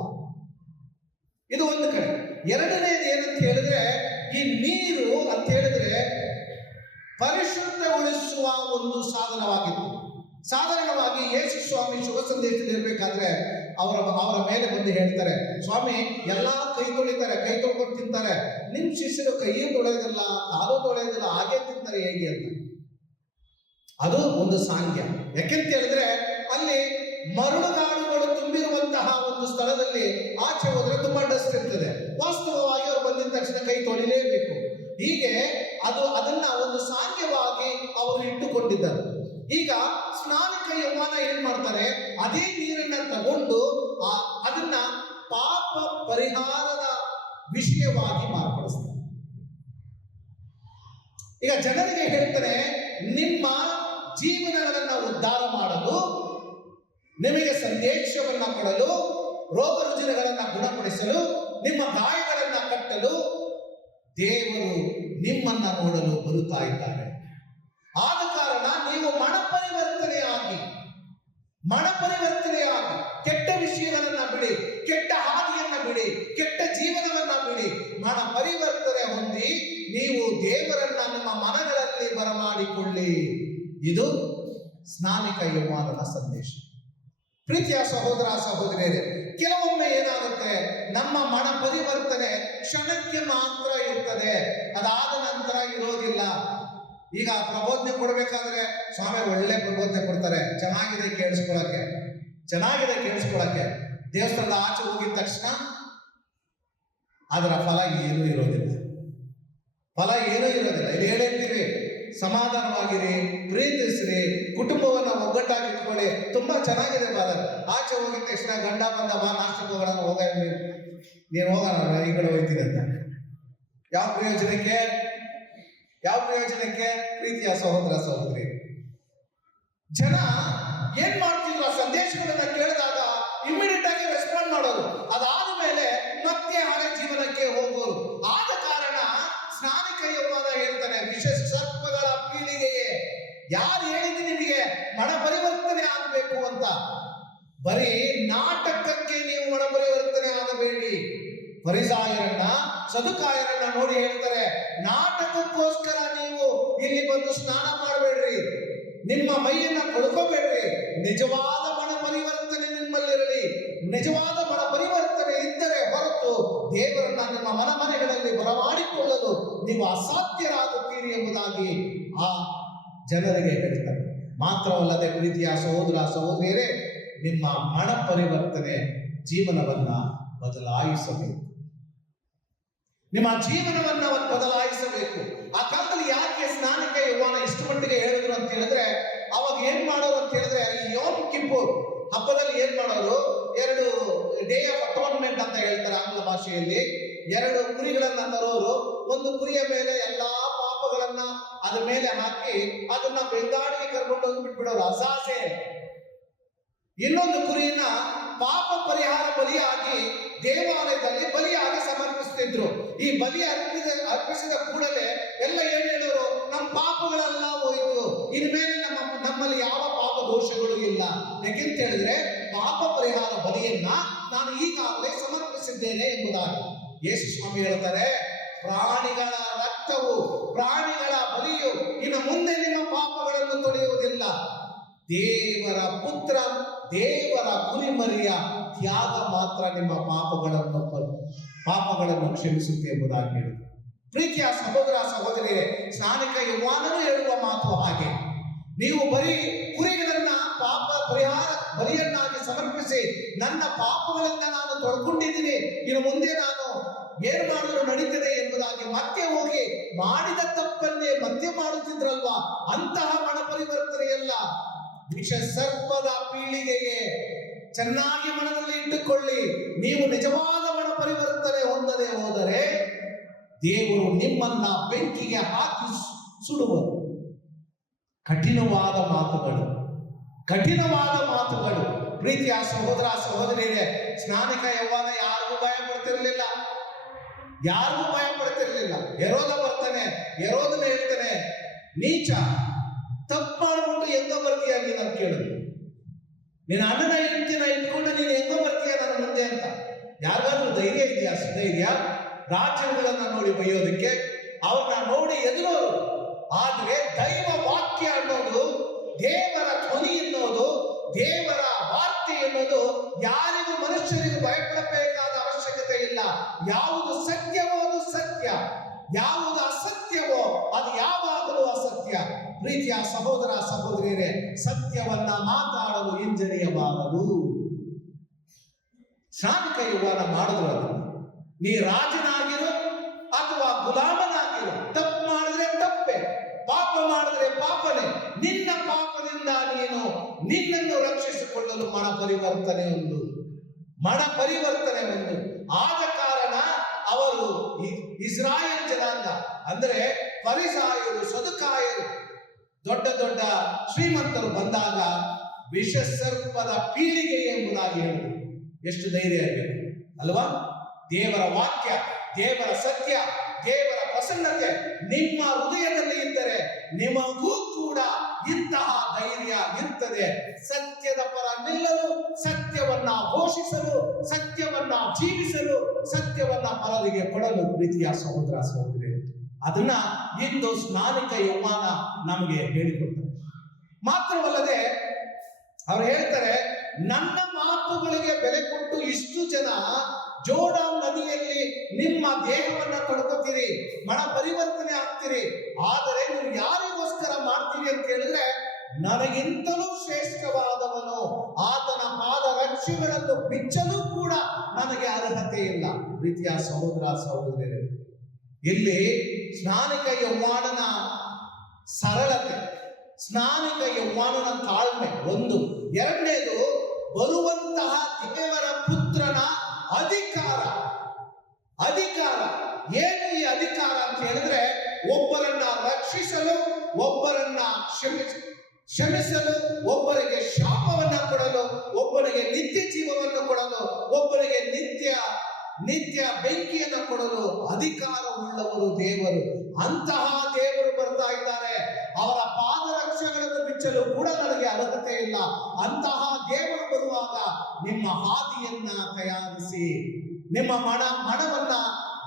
ಇದು ಒಂದು ಕಡೆ. ಎರಡನೇದು ಏನಂತ ಹೇಳಿದ್ರೆ, ಈ ನೀರು ಅಂತ ಹೇಳಿದ್ರೆ ಪರಿಶುದ್ಧಗೊಳಿಸುವ ಒಂದು ಸಾಧನವಾಗಿತ್ತು. ಸಾಧಾರಣವಾಗಿ ಯೇಸು ಸ್ವಾಮಿ ಶುಭ ಸಂದೇಶದಲ್ಲಿ ಇರಬೇಕಾದ್ರೆ ಅವರ ಮೇಲೆ ಬಂದು ಹೇಳ್ತಾರೆ, ಸ್ವಾಮಿ ಎಲ್ಲಾ ಕೈ ತೊಳಿತಾರೆ, ಕೈ ತೊಳ್ಕೊಂಡು ತಿಂತಾರೆ, ನಿಮ್ ಶಿಷ್ಯರು ಕೈಯೂ ತೊಳೆಯೋದಿಲ್ಲ, ಕಾಲು ತೊಳೆಯೋದಿಲ್ಲ, ಹಾಗೆ ತಿಂತಾರೆ ಹೇಗೆ ಅಂತ. ಅದು ಒಂದು ಸಾಂಗ್ಯ. ಯಾಕೆಂತ ಹೇಳಿದ್ರೆ ಅಲ್ಲಿ ಮರಳುಗಾಡುಗಳು ತುಂಬಿರುವಂತಹ ಒಂದು ಸ್ಥಳದಲ್ಲಿ ಆಚೆ ಹೋದ್ರೆ ತುಂಬಾ ಡಸ್ಟ್ ಇರ್ತದೆ. ವಾಸ್ತವವಾಗಿ ಅವರು ಬಂದಿದ ತಕ್ಷಣ ಕೈ ತೊಳಿಲೇಬೇಕು. ಹೀಗೆ ಅದನ್ನ ಒಂದು ಸಾಂಗ್ಯವಾಗಿ ಅವರು ಇಟ್ಟುಕೊಂಡಿದ್ದರು. ಈಗ ಸ್ನಾನಿಕ ಯೌವನ ಏನ್ ಮಾಡ್ತಾರೆ? ಅದೇ ನೀರನ್ನ ತಗೊಂಡು ಅದನ್ನ ಪಾಪ ಪರಿಹಾರದ ವಿಷಯವಾಗಿ ಮಾರ್ಪಡಿಸ್ತಾರೆ. ಈಗ ಜನರಿಗೆ ಹೇಳ್ತಾರೆ, ನಿಮ್ಮ ಜೀವನಗಳನ್ನ ಉದ್ಧಾರ ಮಾಡಲು, ನಿಮಗೆ ಸಂದೇಶವನ್ನ ಕೊಡಲು, ರೋಗ ರುಜಿನಗಳನ್ನ ಗುಣಪಡಿಸಲು, ನಿಮ್ಮ ಗಾಯಗಳನ್ನ ಕಟ್ಟಲು ದೇವರು ನಿಮ್ಮನ್ನ ನೋಡಲು ಬರುತ್ತಾ ಇದ್ದಾರೆ. ಆದ ಕಾರಣ ನೀವು ಮನ ಪರಿವರ್ತನೆಯಾಗಿ ಕೆಟ್ಟ ವಿಷಯಗಳನ್ನ ಬಿಡಿ, ಕೆಟ್ಟ ಹಾದಿಯನ್ನ ಬಿಡಿ, ಕೆಟ್ಟ ಜೀವನವನ್ನ ಬಿಡಿ, ಮನ ಪರಿವರ್ತನೆ ಹೊಂದಿ ನೀವು ದೇವರನ್ನ ನಿಮ್ಮ ಮನಗಳಲ್ಲಿ ಬರಮಾಡಿಕೊಳ್ಳಿ. ಇದು ಸ್ನಾನಿಕ ಯೌವನದ ಸಂದೇಶ. ಪ್ರೀತಿಯ ಸಹೋದರ ಸಹೋದರಿಯರೇ, ಕೆಲವೊಮ್ಮೆ ಏನಾಗುತ್ತೆ, ನಮ್ಮ ಮನ ಪರಿವರ್ತನೆ ಕ್ಷಣಕ್ಕೆ ಮಾತ್ರ ಇರ್ತದೆ, ಅದಾದ ನಂತರ ಇರೋದಿಲ್ಲ. ಈಗ ಪ್ರಬೋಧನೆ ಕೊಡ್ಬೇಕಾದ್ರೆ ಸ್ವಾಮಿ ಒಳ್ಳೆ ಪ್ರಬೋಧನೆ ಕೊಡ್ತಾರೆ, ಚೆನ್ನಾಗಿದೆ ಕೇಳಿಸ್ಕೊಳಕ್ಕೆ. ದೇವಸ್ಥಾನದ ಆಚೆ ಹೋಗಿದ ತಕ್ಷಣ ಅದರ ಫಲ ಏನೂ ಇರೋದಿಲ್ಲ. ಇಲ್ಲಿ ಹೇಳಿರ್ತೀವಿ, ಸಮಾಧಾನವಾಗಿರಿ, ಪ್ರೀತಿಸ್ರಿ, ಕುಟುಂಬವನ್ನ ಒಗ್ಗಟ್ಟಾಗಿ ಇಟ್ಕೊಳ್ಳಿ, ತುಂಬಾ ಚೆನ್ನಾಗಿದೆ ಬಾದರ್. ಆಚೆ ಹೋಗಿದ ತಕ್ಷಣ ಗಂಡ ಬಂದ ಬಾ ನಾಷ್ಟಕ್ಕೆ ಹೋಗೋಣ, ನೀನು ಹೋಗೋಣ, ಈ ಕಡೆ ಹೋಗ್ತೀನಿ ಅಂತ. ಯಾವ ಪ್ರಯೋಜನಕ್ಕೆ? ಪ್ರೀತಿಯ ಸಹೋದರ ಸಹೋದರಿ, ಜನ ಏನ್ ಮಾಡ್ತಿದ್ರು? ಆ ಸಂದೇಶಗಳನ್ನ ಕೇಳಿದಾಗ ಇಮಿಡಿಯೇಟ್ ಆಗಿ ರೆಸ್ಪಾಂಡ್ ಮಾಡೋರು, ಅದಾದ ಮೇಲೆ ಮತ್ತೆ ಹಳೆ ಜೀವನಕ್ಕೆ ಹೋಗೋರು. ಆದ ಕಾರಣ ಸ್ನಾನಿಕ ಯೌವನ ಹೇಳ್ತಾನೆ, ವಿಶೇಷ ಸರ್ಪಗಳ ಪೀಳಿಗೆಯೇ, ಯಾರು ಹೇಳಿದ್ರು ನಿಮಗೆ ಮನ ಪರಿವರ್ತನೆ ಆಗಬೇಕು ಅಂತ? ಬರೀ ನಾಟಕಕ್ಕೆ ನೀವು ಮನ ಪರಿವರ್ತನೆ ಆಗಬೇಡಿ. ಫರಿಸಾಯರನ್ನ ಸದುಕಾಯರನ್ನ ನೋಡಿ ಹೇಳ್ತಾರೆ, ನಾಟಕಕ್ಕೋಸ್ಕರ ನೀವು ಇಲ್ಲಿ ಬಂದು ಸ್ನಾನ ಮಾಡಬೇಡ್ರಿ, ನಿಮ್ಮ ಮೈಯನ್ನ ತೊಳ್ಕೋಬೇಡ್ರಿ. ನಿಜವಾದ ಮನ ಪರಿವರ್ತನೆ ನಿಮ್ಮಲ್ಲಿರಲಿ. ನಿಜವಾದ ಮನ ಪರಿವರ್ತನೆ ಇದ್ದರೆ ಹೊರತು ದೇವರನ್ನ ನಿಮ್ಮ ಮನೆಗಳಲ್ಲಿ ಬರಮಾಡಿಕೊಳ್ಳಲು ನೀವು ಅಸಾಧ್ಯರಾಗುತ್ತೀರಿ ಎಂಬುದಾಗಿ ಆ ಜನರಿಗೆ ಹೇಳ್ತಾರೆ. ಮಾತ್ರವಲ್ಲದೆ ಪ್ರೀತಿಯ ಸಹೋದರ ಸಹೋದರಿಯರೇ, ನಿಮ್ಮ ಮನ ಪರಿವರ್ತನೆ ಜೀವನವನ್ನ ಬದಲಾಯಿಸಬೇಕು. ಆ ಕಾಲದಲ್ಲಿ ಯಾಕೆ ಸ್ನಾನಿಕ ಯೌವನ ಇಷ್ಟು ಮಟ್ಟಿಗೆ ಹೇಳಿದ್ರು ಅಂತ ಹೇಳಿದ್ರೆ, ಅವಾಗ ಏನ್ ಮಾಡೋರು ಅಂತ ಹೇಳಿದ್ರೆ, ಈ ಯೋಮ್ ಕಿಪ್ಪೂರ್ ಹಬ್ಬದಲ್ಲಿ ಏನ್ ಮಾಡೋರು, 2 ಡೇ ಆಫ್ ಅಟೋನ್ಮೆಂಟ್ ಅಂತ ಹೇಳ್ತಾರೆ ಆಂಗ್ಲ ಭಾಷೆಯಲ್ಲಿ. 2 ಕುರಿಗಳನ್ನ ತರೋರು. ಒಂದು ಕುರಿಯ ಮೇಲೆ ಎಲ್ಲಾ ಪಾಪಗಳನ್ನ ಅದ್ರ ಮೇಲೆ ಹಾಕಿ ಅದನ್ನ ಬೆಂಗಾಡಿಗೆ ಕರ್ಕೊಂಡು ಹೋಗಿ ಬಿಟ್ಬಿಡೋರು, ಅಸಾಸೆ. ಇನ್ನೊಂದು ಕುರಿಯನ್ನ ಪಾಪ ಪರಿಹಾರ ಬಲಿಯಾಗಿ ದೇವಾಲಯದಲ್ಲಿ ಬಲಿಯಾಗಿ ಸಮರ್ಪಿಸ್ತಿದ್ರು. ಈ ಬಲಿ ಅರ್ಪಿಸಿದ ಕೂಡಲೇ ಎಲ್ಲ ಏನ್ ಹೇಳೋರು, ನಮ್ಮ ಪಾಪಗಳೆಲ್ಲ ಹೋಯಿತು, ಇನ್ಮೇಲೆ ನಮ್ಮಲ್ಲಿ ಯಾವ ಪಾಪ ದೋಷಗಳು ಇಲ್ಲ. ಯಾಕೆಂತ ಹೇಳಿದ್ರೆ ಪಾಪ ಪರಿಹಾರ ಬಲಿಯನ್ನ ನಾನು ಈಗಾಗಲೇ ಸಮರ್ಪಿಸಿದ್ದೇನೆ ಎಂಬುದಾಗಿ ಯೇಸು ಸ್ವಾಮಿ ಹೇಳ್ತಾರೆ. ಪ್ರಾಣಿಗಳ ರಕ್ತವು, ಪ್ರಾಣಿಗಳ ಬಲಿಯು ಇನ್ನು ಮುಂದೆ ನಿಮ್ಮ ಪಾಪಗಳನ್ನು ತೊಳೆಯುವುದಿಲ್ಲ. ದೇವರ ಪುತ್ರ, ದೇವರ ಕುರಿಮರಿಯ ತ್ಯಾಗ ಮಾತ್ರ ನಿಮ್ಮ ಪಾಪಗಳನ್ನು ಕ್ಷಮಿಸುತ್ತೆ ಎಂಬುದಾಗಿ ಹೇಳಿದರು. ಪ್ರೀತಿಯ ಸಹೋದರ ಸಹೋದರಿಯರೇ, ಸ್ನಾನಿಕ ಯೋಹಾನನು ಹೇಳುವ ಮಾತು ಹಾಗೆ. ನೀವು ಬರೀ ಕುರಿಗಳನ್ನ ಪಾಪ ಪರಿಹಾರ ಬಲಿಯನ್ನಾಗಿ ಸಮರ್ಪಿಸಿ ನನ್ನ ಪಾಪಗಳಿಂದ ನಾನು ತೊಳ್ಕೊಂಡಿದ್ದೀನಿ, ಇನ್ನು ಮುಂದೆ ನಾನು ಏನು ಮಾಡಿದ್ರು ನಡೀತದೆ ಎಂಬುದಾಗಿ ಮತ್ತೆ ಹೋಗಿ ಮಾಡಿದ ತಪ್ಪನ್ನೇ ಮತ್ತೆ ಮಾಡುತ್ತಿದ್ರಲ್ವಾ, ಅಂತಹ ಮನ ಪರಿವರ್ತನೆಯಲ್ಲ. ವಿಷ ಸರ್ಪದ ಪೀಳಿಗೆಗೆ ಚೆನ್ನಾಗಿ ಮನದಲ್ಲಿ ಇಟ್ಟುಕೊಳ್ಳಿ. ನೀವು ನಿಜವಾದ ಮನ ಪರಿವರ್ತನೆ ಹೊಂದದೆ ಹೋದರೆ ದೇವರು ನಿಮ್ಮನ್ನ ಬೆಂಕಿಗೆ ಹಾಕಿ ಸುಡುವರು. ಕಠಿಣವಾದ ಮಾತುಗಳು. ಪ್ರೀತಿಯ ಸಹೋದರ ಸಹೋದರಿಯರೇ, ಸ್ನಾನಿಕ ಯೌವನ ಯಾರಿಗೂ ಭಯ ಪಡ್ತಿರ್ಲಿಲ್ಲ. ಹೆರೋದ ಬರ್ತಾನೆ, ಹೆರೋದನ ಹೇಳ್ತಾನೆ, ನೀಚ, ತಪ್ಪು ಮಾಡ್ಬಿಟ್ಟು ಹೆಂಗ ಬರ್ತೀಯ ನೀನು ಅಂತ ಕೇಳಿದ್ರು. ನಿನ್ನ ಅಣ್ಣನ ಹೆಂಡತಿನ ಇಟ್ಕೊಂಡು ನೀನು ಹೆಂಗ ಬರ್ತೀಯ ನನ್ನ ಮುಂದೆ ಅಂತ. ಯಾರಿಗಾದ್ರೂ ಧೈರ್ಯ ಇದೆಯಾ, ಸುಧೈರ್ಯ? ರಾಜ್ಯಗಳನ್ನ ನೋಡಿ ಬೈಯೋದಕ್ಕೆ, ಅವ್ರನ್ನ ನೋಡಿ ಎದುರೋರು. ಆದ್ರೆ ದೈವ ವಾಕ್ಯ ಅನ್ನೋದು, ದೇವರ ಧ್ವನಿ ಎನ್ನುವುದು, ದೇವರ ವಾರ್ತೆ ಎನ್ನುವುದು ಯಾರಿಗೂ ಮನುಷ್ಯರಿಗೂ ಭಯಪಡಬೇಕಾದ ಅವಶ್ಯಕತೆ ಇಲ್ಲ. ಯಾವುದು ಸತ್ಯವೋ ಅದು ಸತ್ಯ, ಯಾವುದು ಅಸತ್ಯವೋ ಅದು ಯಾವಾಗಲೂ ಅಸತ್ಯ. ಪ್ರೀತಿಯ ಸಹೋದರ ಸಹೋದರಿಯರೇ, ಸತ್ಯವನ್ನ ಮಾತಾಡಲು ಹಿಂಜರಿಯಬಾರದು. ಸ್ನಾನಿಕ ಯೌವನ ಮಾಡಿದ್ರು ಅದನ್ನು. ನೀ ರಾಜನಾಗಿರು ಅಥವಾ ಗುಲಾಮನಾಗಿರು, ತಪ್ಪು ಮಾಡಿದ್ರೆ ತಪ್ಪೆ, ಪಾಪ ಮಾಡಿದ್ರೆ ಪಾಪನೆ. ನಿನ್ನ ಪಾಪದಿಂದ ನೀನು ನಿನ್ನನ್ನು ರಕ್ಷಿಸಿಕೊಳ್ಳಲು ಮನ ಪರಿವರ್ತನೆ ಒಂದು. ಆದ ಕಾರಣ ಅವರು ಇಸ್ರಾಯೇಲ್ ಜನಾಂಗ ಅಂದ್ರೆ ಫರಿಸಾಯರು, ಸದುಕಾಯರು, ದೊಡ್ಡ ದೊಡ್ಡ ಶ್ರೀಮಂತರು ಬಂದಾಗ ವಿಷ ಸರ್ಪದ ಪೀಳಿಗೆ ಎಂಬುದಾಗಿ ಹೇಳಿದರು. ಎಷ್ಟು ಧೈರ್ಯ ಇರಬೇಕು ಅಲ್ವಾ? ದೇವರ ವಾಕ್ಯ, ದೇವರ ಸತ್ಯ, ದೇವರ ಪ್ರಸನ್ನತೆ ನಿಮ್ಮ ಹೃದಯದಲ್ಲಿ ಇದ್ದರೆ ನಿಮಗೂ ಕೂಡ ಇಂತಹ ಧೈರ್ಯ ಇರ್ತದೆ. ಸತ್ಯದ ಪರ ನಿಲ್ಲಲು, ಸತ್ಯವನ್ನ ಘೋಷಿಸಲು, ಸತ್ಯವನ್ನ ಜೀವಿಸಲು, ಸತ್ಯವನ್ನ ಪರರಿಗೆ ಕೊಡಲು. ಪ್ರೀತಿಯ ಸಹೋದರ ಸಹೋದರಿಯರು, ಅದನ್ನ ಇಂದು ಸ್ನಾನಿಕ ಯೌವನ ನಮಗೆ ಹೇಳಿಕೊಡ್ತಾರೆ. ಮಾತ್ರವಲ್ಲದೆ ಅವ್ರು ಹೇಳ್ತಾರೆ, ನನ್ನ ಮಾತುಗಳಿಗೆ ಬೆಲೆ ಕೊಟ್ಟು ಇಷ್ಟು ಜನ ಜೋರ್ಡಾನ್ ನದಿಯಲ್ಲಿ ನಿಮ್ಮ ದೇಹವನ್ನ ತೊಡ್ಕೋತೀರಿ, ಮನ ಪರಿವರ್ತನೆ ಆಗ್ತೀರಿ. ಆದರೆ ನೀವು ಯಾರಿಗೋಸ್ಕರ ಮಾಡ್ತೀರಿ ಅಂತ ಹೇಳಿದ್ರೆ, ನನಗಿಂತಲೂ ಶ್ರೇಷ್ಠವಾದವನು ಆತನ ಪಾದ ರಕ್ಷೆಗಳನ್ನು ಬಿಚ್ಚಲು ಕೂಡ ನನಗೆ ಅರ್ಹತೆ ಇಲ್ಲ. ಪ್ರೀತಿಯ ಸಹೋದರ ಸಹೋದರಿಯರೇ, ಇಲ್ಲಿ ಸ್ನಾನಿಕ ಯೌವನನ ಸರಳತೆ, ಸ್ನಾನಿಕ ಯೌವನನ ತಾಳ್ಮೆ ಒಂದು. ಎರಡನೇದು, ಬರುವಂತಹ ದೇವರ ಪುತ್ರನ ಅಧಿಕಾರ. ಏನು ಈ ಅಧಿಕಾರ ಅಂತ ಹೇಳಿದ್ರೆ, ಒಬ್ಬರನ್ನ ರಕ್ಷಿಸಲು, ಒಬ್ಬರನ್ನ ಕ್ಷಮಿಸಲು, ಒಬ್ಬರಿಗೆ ಶಾಪವನ್ನ ಕೊಡಲು, ಒಬ್ಬರಿಗೆ ನಿತ್ಯ ಜೀವವನ್ನು ಕೊಡಲು, ಒಬ್ಬರಿಗೆ ನಿತ್ಯ ಬೆಂಕಿಯನ್ನು ಕೊಡಲು ಅಧಿಕಾರವುಳ್ಳವರು ದೇವರು. ಅಂತಹ ದೇವರು ಬರ್ತಾ ಇದ್ದಾರೆ. ಅವರ ಪಾದರಕ್ಷೆಗಳನ್ನು ಬಿಚ್ಚಲು ಕೂಡ ನನಗೆ ಅರ್ಹತೆ ಇಲ್ಲ. ಅಂತಹ ದೇವರು ಬರುವಾಗ ನಿಮ್ಮ ಹಾದಿಯನ್ನ ತಯಾರಿಸಿ, ನಿಮ್ಮ ಮನವನ್ನ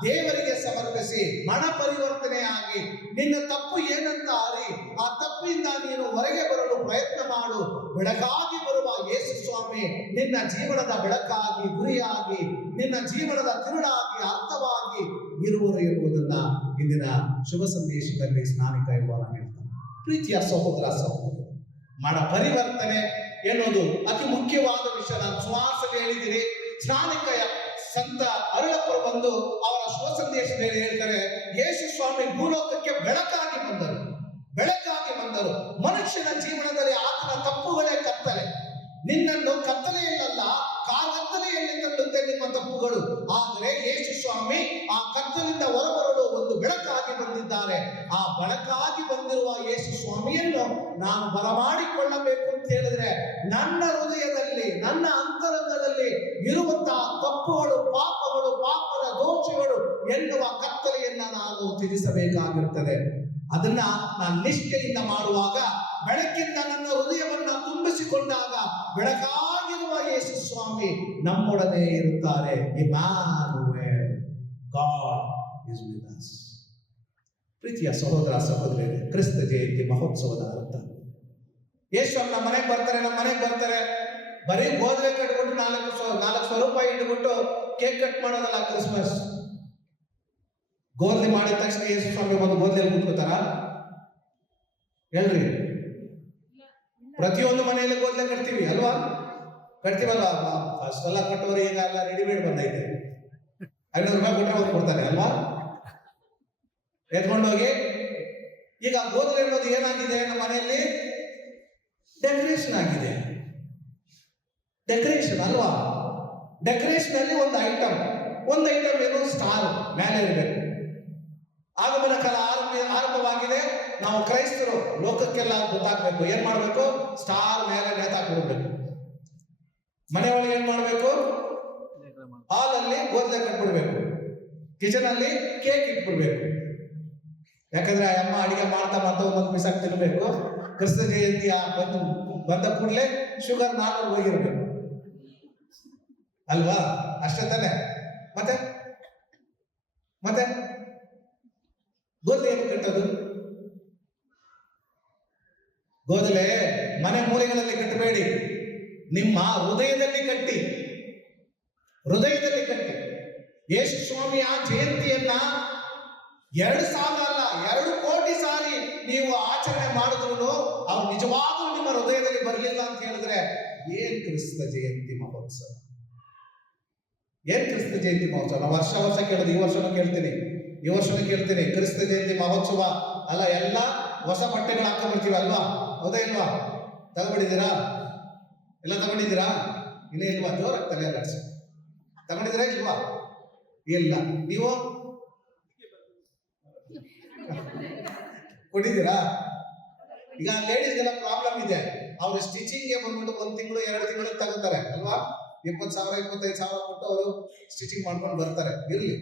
ದೇವರಿಗೆ ಸಮರ್ಪಿಸಿ, ಮನ ಪರಿವರ್ತನೆಯಾಗಿ ನಿನ್ನ ತಪ್ಪು ಏನಂತ ಅರಿ, ಆ ತಪ್ಪಿಂದ ನೀನು ಹೊರಗೆ ಬರಲು ಪ್ರಯತ್ನ ಮಾಡು. ಬೆಳಕಾಗಿ ಬರುವ ಯೇಸು ಸ್ವಾಮಿ ನಿನ್ನ ಜೀವನದ ಬೆಳಕಾಗಿ, ಗುರಿಯಾಗಿ, ನಿನ್ನ ಜೀವನದ ತಿರುಳಾಗಿ, ಅರ್ಥವಾಗಿ ಇರುವರು ಎನ್ನುವುದನ್ನ ಇಂದಿನ ಶುಭ ಸಂದೇಶದಲ್ಲಿ ಸ್ನಾನಿಕ ಯೌವನ ಹೇಳ್ತಾನೆ. ಪ್ರೀತಿಯ ಸಹೋದರ ಸಹೋದರಿ, ಮನ ಪರಿವರ್ತನೆ ಎನ್ನುವುದು ಅತಿ ಮುಖ್ಯವಾದ ವಿಷಯ. ನಾನು ಸುವಾಸನೆ ಹೇಳಿದ್ದೀನಿ. ಸ್ನಾನಿಕ ಸಂತ ಅರುಳಪ್ಪರು ಬಂದು ಅವರ ಶುಭ ಸಂದೇಶದಲ್ಲಿ ಹೇಳ್ತಾರೆ, ಯೇಸು ಸ್ವಾಮಿ ಭೂಲೋಕಕ್ಕೆ ಬೆಳಕಾಗಿ ಬಂದರು. ಮನುಷ್ಯನ ಜೀವನದಲ್ಲಿ ಆತನ ತಪ್ಪುಗಳೇ ಕತ್ತಲೆ. ನಿನ್ನನ್ನು ಕತ್ತಲೆಯಲ್ಲ, ಕತ್ತಲೆಯಲ್ಲಿ ತಳ್ಳುತ್ತೆ ನಿಮ್ಮ ತಪ್ಪುಗಳು. ಆದರೆ ಯೇಸು ಸ್ವಾಮಿ ಆ ಕತ್ತಲಿಂದ ಹೊರಬರಲು ಒಂದು ಬೆಳಕಾಗಿ ಬಂದಿದ್ದಾರೆ. ಆ ಬೆಳಕಾಗಿ ಬಂದಿರುವ ಯೇಸು ಸ್ವಾಮಿಯನ್ನು ನಾನು ಬರಮಾಡಿಕೊಳ್ಳಬೇಕು ಅಂತ ಹೇಳಿದ್ರೆ, ನನ್ನ ಹೃದಯದಲ್ಲಿ, ನನ್ನ ಅಂತರಂಗದಲ್ಲಿ ಇರುವಂತಹ ತಪ್ಪುಗಳು, ಪಾಪದ ದೋಷಗಳು ಎನ್ನುವ ಕತ್ತಲೆಯನ್ನ ನಾನು ತ್ಯಜಿಸಬೇಕಾಗಿರುತ್ತದೆ. ಅದನ್ನ ನಾನು ನಿಷ್ಠೆಯಿಂದ ಮಾಡುವಾಗ, ಬೆಳಕಿಂದ ನನ್ನ ಹೃದಯವನ್ನ ತುಂಬಿಸಿಕೊಂಡಾಗ ಬೆಳಕಾಗಿರುವ ಯೇಸು ಸ್ವಾಮಿ ನಮ್ಮೊಡನೆ ಇರುತ್ತಾರೆ. ಇಮ್ಯಾನುವೇಲ್, ಗಾಡ್ ಇಸ್ ವಿತ್ ಅಸ್. ಪ್ರೀತಿಯ ಸಹೋದರ ಸಹೋದರಿಯರೇ, ಕ್ರಿಸ್ತ ಜಯಂತಿ ಮಹೋತ್ಸವದ ಅರ್ಥ ಯೇಸು ನಮ್ಮ ಮನೆಗೆ ಬರ್ತಾರೆ, ಬರೀ ಗೋಧಿ ಕಟ್ಬಿಟ್ಟು 400 ರೂಪಾಯಿ ಇಟ್ಬಿಟ್ಟು ಕೇಕ್ ಕಟ್ ಮಾಡೋದಲ್ಲ ಕ್ರಿಸ್ಮಸ್. ಗೋಧಿ ಮಾಡಿದ ತಕ್ಷಣ ಯೇಸು ಸ್ವಾಮಿ ಒಂದು ಗೋಧಿಯಲ್ಲಿ ಕೂತ್ಕೋತಾರ? ಹೇಳ್ರಿ. ಪ್ರತಿಯೊಂದು ಮನೆಯಲ್ಲಿ ಗೋಧಿ ಕಟ್ತೀವಿ ಅಲ್ವಾ? ಫಸ್ಟ್ ಎಲ್ಲ ಕಟ್ಟೋರು ಈಗ ಎಲ್ಲ ರೆಡಿಮೇಡ್ ಬಂದೈತೆ. 500 ರೂಪಾಯಿ ಕೊಟ್ಟರೆ ಹೋಗಿ ಕೊಡ್ತಾರೆ ಅಲ್ವಾ? ಎತ್ಕೊಂಡೋಗಿ ಈಗ ಗೋಧಿ ಅನ್ನೋದು ಏನಾಗಿದೆ ನಮ್ಮ ಮನೆಯಲ್ಲಿ? ಡೆಕೋರೇಷನ್ ಆಗಿದೆ. ಡೆಕೋರೇಷನ್ ಅಲ್ವಾ? ಡೆಕೋರೇಷನ್ ಅಲ್ಲಿ ಒಂದು ಐಟಮ್ ಏನು? ಸ್ಟಾರ್ ಮೇಲೆ ಇರಬೇಕು. ಆಗಮನ ಕಾಲ ಆರಂಭವಾಗಿದೆ. ನಾವು ಕ್ರೈಸ್ತರು ಲೋಕಕ್ಕೆಲ್ಲ ಗೊತ್ತಾಗ್ಬೇಕು. ಏನ್ ಮಾಡ್ಬೇಕು? ಸ್ಟಾರ್ ಮೇಲೆ ನೇತಾಕ್ಬಿಡ್ಬೇಕು. ಮನೆಯೊಳಗೆ ಏನ್ ಮಾಡ್ಬೇಕು? ಹಾಲ್ ಅಲ್ಲಿ ಗೋಧಿ ಕಟ್ಬಿಡ್ಬೇಕು, ಕಿಚನ್ ಅಲ್ಲಿ ಕೇಕ್ ಇಟ್ಬಿಡ್ಬೇಕು. ಯಾಕಂದ್ರೆ ಅಮ್ಮ ಅಡಿಗೆ ಮಾಡ್ತಾ ಒಂದೊಂದು ಪಿಸಾಕ್ ತಿನ್ಬೇಕು. ಕ್ರಿಸ್ತ ಜಯಂತಿ ಬಂದ ಕೂಡಲೇ ಶುಗರ್ 400 ಹೋಗಿರ್ಬೇಕು ಅಲ್ವಾ? ಅಷ್ಟೇ ತಾನೆ? ಮತ್ತೆ ಗೋಧಿ ಏನು ಕಟ್ಟೋದು? ಗೋಧಲೆ ಮನೆ ಮೂಲೆಗಳಲ್ಲಿ ಕಟ್ಟಬೇಡಿ, ನಿಮ್ಮ ಹೃದಯದಲ್ಲಿ ಕಟ್ಟಿ. ಯೇಸು ಸ್ವಾಮಿಯ ಜಯಂತಿಯನ್ನ 2,000 ಅಲ್ಲ 2 ಕೋಟಿ ಸಾರಿ ನೀವು ಆಚರಣೆ ಮಾಡಿದ್ರು ಅವ್ರು ನಿಜವಾಗ್ಲೂ ನಿಮ್ಮ ಹೃದಯದಲ್ಲಿ ಬರಲಿಲ್ಲ ಅಂತ ಹೇಳಿದ್ರೆ ಏನ್ ಕ್ರಿಸ್ತ ಜಯಂತಿ ಮಹೋತ್ಸವ? ನಾವು ವರ್ಷ ಕೇಳೋದು. ಈ ವರ್ಷನೂ ಕೇಳ್ತೀನಿ ಕ್ರಿಸ್ತ ಜಯಂತಿ ಮಹೋತ್ಸವ ಅಲ್ಲ, ಎಲ್ಲ ಹೊಸ ಬಟ್ಟೆಗಳು ಹಾಕೊಂಡ್ಬರ್ತೀವಿ ಅಲ್ವಾ? ಹೌದಾ ಇಲ್ವಾ? ತಗೊಂಡಿದ್ದೀರಾ? ಎಲ್ಲ ತಗೊಂಡಿದ್ದೀರಾ? ಇನ್ನೇ ಇಲ್ವಾ? ಜೋರಾಗ್ತಾನೆ ಎಲ್ಲ ತಗೊಂಡಿದ್ದೀರಾ ಇಲ್ವಾ? ಇಲ್ಲ. ನೀವು ಕೊಟ್ಟಿದ್ದೀರಾ? ಈಗ ಲೇಡೀಸ್ಗೆಲ್ಲ ಪ್ರಾಬ್ಲಮ್ ಇದೆ. ಅವ್ರು ಸ್ಟಿಚಿಂಗ್ಗೆ ಬಂದ್ಬಿಟ್ಟು 1 ತಿಂಗಳು 2 ತಿಂಗಳು ತಗೋತಾರೆ ಅಲ್ವಾ? 20,000 25,000 ಕೊಟ್ಟು ಅವರು ಸ್ಟಿಚಿಂಗ್ ಮಾಡ್ಕೊಂಡು ಬರ್ತಾರೆ. ಇರ್ಲಿ,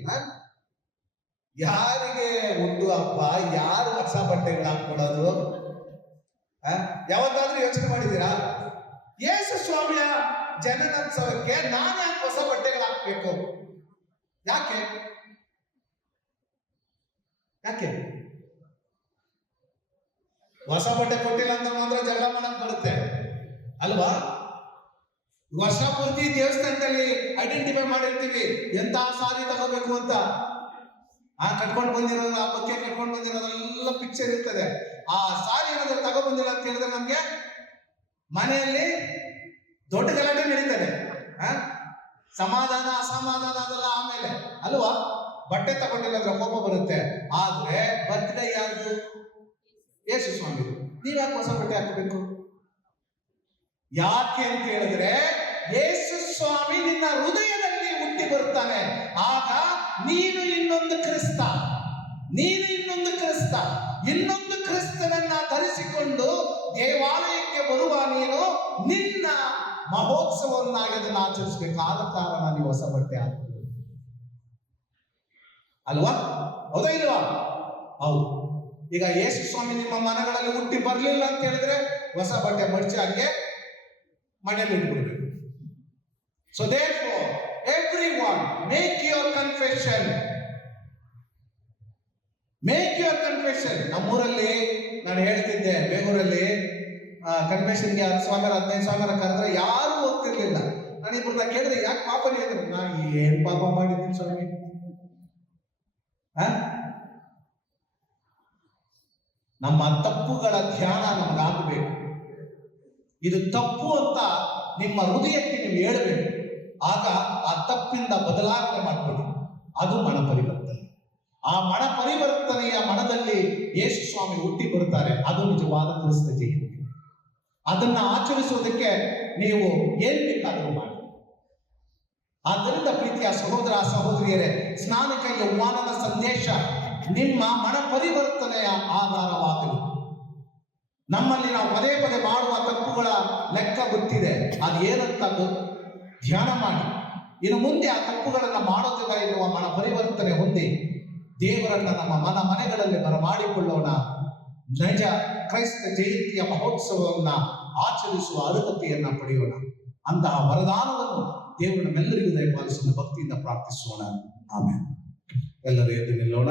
ಯಾರಿಗೆ ಹುಟ್ಟು ಹಬ್ಬ, ಯಾರು ಹೊಸ ಬಟ್ಟೆಗಳು ಹಾಕೊಡೋದು? ಯಾವತ್ತಾದ್ರೂ ಯೋಚನೆ ಮಾಡಿದ್ದೀರಾ? ಯೇಸು ಸ್ವಾಮಿಯ ಜನನೋತ್ಸವಕ್ಕೆ ನಾನು ಯಾಕೆ ಹೊಸ ಬಟ್ಟೆಗಳು ಹಾಕ್ಬೇಕು? ಯಾಕೆ ಹೊಸ ಬಟ್ಟೆ ಕೊಟ್ಟಿಲ್ಲ ಅಂತ ಮಾತ್ರ ಜಗಳ ಮಾಡಕ್ ಬರುತ್ತೆ ಅಲ್ವಾ? ವರ್ಷ ಪೂರ್ತಿ ದೇವಸ್ಥಾನದಲ್ಲಿ ಐಡೆಂಟಿಫೈ ಮಾಡಿರ್ತೀವಿ ಎಂತ ಸಾರಿ ತಗೋಬೇಕು ಅಂತ. ಕಟ್ಕೊಂಡು ಬಂದಿರೋದು, ಆ ಬಗ್ಗೆ ಕಟ್ಕೊಂಡು ಬಂದಿರೋದೆಲ್ಲ ಪಿಕ್ಚರ್ ಇರ್ತದೆ. ಆ ಸಾರಿ ಏನಾದ್ರು ತಗೊಬಂದಿಲ್ಲ ಅಂತ ಹೇಳಿದ್ರೆ ನಮ್ಗೆ ಮನೆಯಲ್ಲಿ ದೊಡ್ಡ ಗಲಾಟೆ ನಡೀತದೆ. ಸಮಾಧಾನ ಅಸಮಾಧಾನ ಅದೆಲ್ಲ ಆಮೇಲೆ ಅಲ್ವಾ? ಬಟ್ಟೆ ತಗೊಂಡಿಲ್ಲ ಅಂದ್ರೆ ಕೋಪ ಬರುತ್ತೆ. ಆದ್ರೆ ಬರ್ತ್ಡೇ ಯಾರ್ದು? ಯೇಸು ಸ್ವಾಮಿ. ನೀವ್ಯಾಕೆ ಹೊಸ ಬಟ್ಟೆ ಹಾಕಬೇಕು? ಯಾಕೆ ಅಂತ ಹೇಳಿದ್ರೆ ಯೇಸು ಸ್ವಾಮಿ ನಿನ್ನ ಹೃದಯದಲ್ಲಿ ಹುಟ್ಟಿ ಬರ್ತಾನೆ. ಆಗ ನೀನು ಇನ್ನೊಂದು ಕ್ರಿಸ್ತನನ್ನ ಧರಿಸಿಕೊಂಡು ದೇವಾಲಯಕ್ಕೆ ಬರುವ ನೀನು ನಿನ್ನ ಮಹೋತ್ಸವವನ್ನಾಗಿ ಅದನ್ನು ಆಚರಿಸಬೇಕಾದ ಕಾರಣ ನೀವು ಹೊಸ ಬಟ್ಟೆ ಹಾಕಬೇಕು ಅಲ್ವಾ? ಹೌದಾ ಇಲ್ವಾ? ಹೌದು. ಈಗ ಯೇಸು ಸ್ವಾಮಿ ನಿಮ್ಮ ಮನೆಗಳಲ್ಲಿ ಹುಟ್ಟಿ ಬರ್ಲಿಲ್ಲ ಅಂತ ಹೇಳಿದ್ರೆ ಹೊಸ ಬಟ್ಟೆ ಮಡಚಿ ಹಂಗೆ ಮನೆಯಲ್ಲಿ ಇಟ್ಬಿಡ್ಬೇಕು. So therefore everyone make your confession. ನಮ್ಮೂರಲ್ಲಿ ನಾನು ಹೇಳ್ತಿದ್ದೆ, ಬೇಗೂರಲ್ಲಿ ಕನ್ವೆನ್ಷನ್ಗೆ 10,000 ಕರೆದ್ರೆ ಯಾರು ಹೋಗ್ತಿರ್ಲಿಲ್ಲ. ನಾನು ಇಬ್ಬರನ್ನ ಕೇಳಿದ್ರೆ ಯಾಕೆ ಪಾಪ ಹೇಳಿದ್ರು? ನಾನು ಏನ್ ಪಾಪ ಮಾಡಿದ್ದೀನಿ ಸ್ವಾಮಿ? ನಮ್ಮ ತಪ್ಪುಗಳ ಧ್ಯಾನ ನಮಗಾಗಬೇಕು. ಇದು ತಪ್ಪು ಅಂತ ನಿಮ್ಮ ಹೃದಯಕ್ಕೆ ನೀವು ಹೇಳಬೇಕು. ಆಗ ಆ ತಪ್ಪಿಂದ ಬದಲಾವಣೆ ಮಾಡ್ಕೊಳ್ಳಿ. ಅದು ಮನ ಪರಿವರ್ತನೆ. ಆ ಮನ ಪರಿವರ್ತನೆಯ ಮನದಲ್ಲಿ ಯೇಸು ಸ್ವಾಮಿ ಹುಟ್ಟಿ ಬರುತ್ತಾರೆ. ಅದು ನಿಜವಾದ ಕ್ರಿಸ್ತ ಜಯಂತಿ. ಅದನ್ನ ಆಚರಿಸುವುದಕ್ಕೆ ನೀವು ಏನ್ ಬೇಕಾದರೂ ಮಾಡಿ. ಆದ್ದರಿಂದ ಪ್ರೀತಿಯ ಸಹೋದರ ಸಹೋದರಿಯರೇ, ಸ್ನಾನಿಕ ಯೌವನನ ಸಂದೇಶ ನಿಮ್ಮ ಮನ ಪರಿವರ್ತನೆಯ ಆಧಾರವಾಗಲಿ. ನಮ್ಮಲ್ಲಿ ನಾವು ಪದೇ ಪದೇ ಮಾಡುವ ತಪ್ಪುಗಳ ಲೆಕ್ಕ ಗೊತ್ತಿದೆ. ಅದು ಏನಂತ ಧ್ಯಾನ ಮಾಡಿ ಇನ್ನು ಮುಂದೆ ಆ ತಪ್ಪುಗಳನ್ನು ಮಾಡೋದಿಲ್ಲ ಎನ್ನುವ ಮನ ಪರಿವರ್ತನೆ ಹೊಂದಿ ದೇವರನ್ನ ನಮ್ಮ ಮನೆಗಳಲ್ಲಿ ಬರಮಾಡಿಕೊಳ್ಳೋಣ. ನಿಜ ಕ್ರೈಸ್ತ ಜಯಂತಿಯ ಮಹೋತ್ಸವವನ್ನು ಆಚರಿಸುವ ಅರ್ಹತೆಯನ್ನ ಪಡೆಯೋಣ. ಅಂತಹ ವರದಾನವನ್ನು ದೇವರು ನಮ್ಮೆಲ್ಲರಿಗೂ ದಯಪಾಲಿಸಲು ಭಕ್ತಿಯಿಂದ ಪ್ರಾರ್ಥಿಸೋಣ. ಆಮೇಲೆ ಎಲ್ಲರೂ ಎದ್ದು ನಿಲ್ಲೋಣ.